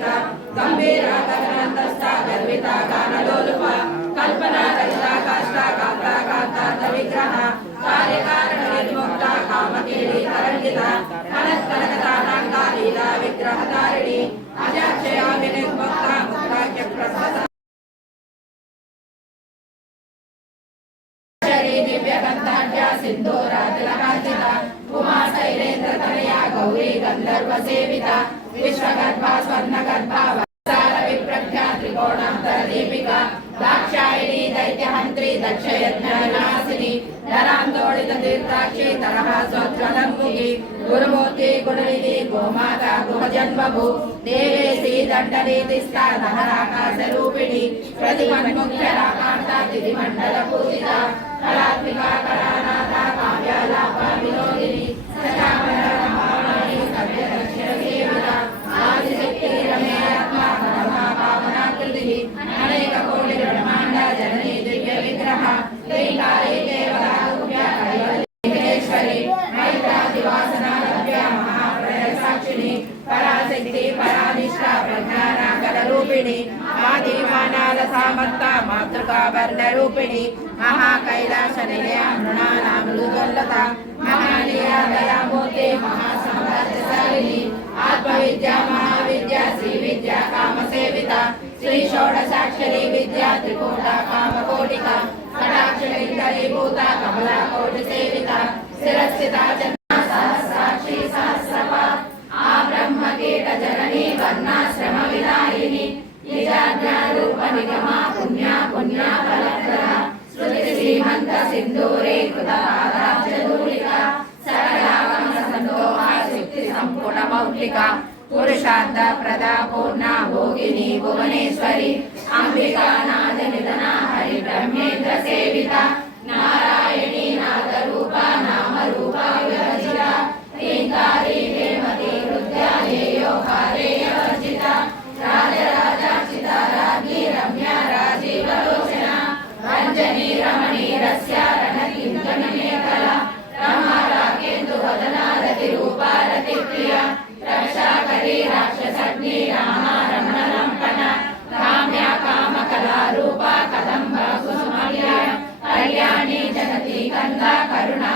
शोभिता गंभीरा गगनान्तस्था गर्विता गानलोलुपा कल्पना रहिता काष्ठा कांता कांतार्थ विग्रह कार्यकारण निर्मुक्ता कामकीली तरंगिता कनत्कनकतानांका लीला विग्रहधारिणी अजाक्षया विनिर्मुक्ता मुक्ताख्य प्रसदा दिव्यगंधाढ्या सिंधूरातिलकांचिता उमा शैलेन्द्र तनया गौरी गंधर्व सेविता विश्वगर्भा स्वर्णगर्भा वत्सार विप्रख्या त्रिकोणांतर दीपिका दाक्षायणी दैत्यहंत्री दक्षयज्ञनाशिनी धरांदोलित तीर्थाक्षी तरहा स्वज्वलन्मुखी गुरुमूर्ति गुणनिधि गोमाता गृहजन्मभू देवेशी दण्डनीतिस्था नहराकाशरूपिणी प्रतिमन्मुख्यराकान्ता तिथिमण्डल पूजिता कलात्मिका कलानाथा काव्यालापा विनोदिनी सचामरमाणी सभ्यदक्षसेविता आदिशक्ति रमेयात्मा परमा पावनाकृतिः अनेक कोटि ब्रह्मांड जननी दिव्य विग्रह त्रैकाली देवता तुभ्या कैवल्येश्वरी मैत्रादिवासना लभ्या महाप्रलय साक्षिणी पराशक्ति परानिष्ठा प्रज्ञानागल रूपिणी आदिमानाल सामन्ता मातृका वर्ण रूपिणी महाकैलास निलया मृणानां मृदुल्लता महानीया दयामूर्ति महासामर्थ्यशालिनी आत्मविद्या महाविद्या श्रीविद्या कामसेविता श्री षोडशाक्षरी विद्या त्रिकूटा कामकोटिका कटाक्षलिङ्गरीभूता कमलाकोटिसेविता शिरस्थिता सहस्राक्षी सहस्रपा आब्रह्मकीट जननी वर्णाश्रम विदायिनी निजाज्ञारूप निगमा पुण्या पुण्या फलप्रदा श्रुति श्रीमन्त सिन्दूरे कृतपादाब्जधूलिका सरलागम सन्दोहा सिद्धि सम्पूर्ण मौलिका पुरुषार्थ प्रदा पूर्णा भोगिनी भुवनेश्वरी अंबिका नाद निधना हरि ब्रह्मेन्द्र सेविता नारायणी नादरूपा नामरूपा विभजिता ह्रींकारी हेमती हृद्या हेयोहारेयवर्जिता राजराजार्चिता राज्ञी रम्या राजीवलोचना रञ्जनी रमणी रस्या रणकिङ्कणमेखला रमा राकेन्दुवदना रतिरूपा रतिप्रिया रक्षाकरी राक्षसग्नि रामा रमणलम्पना काम्या कामकलारूपा कदम्बा कुसुमप्रिया कल्याणी जगती कन्दा करुणा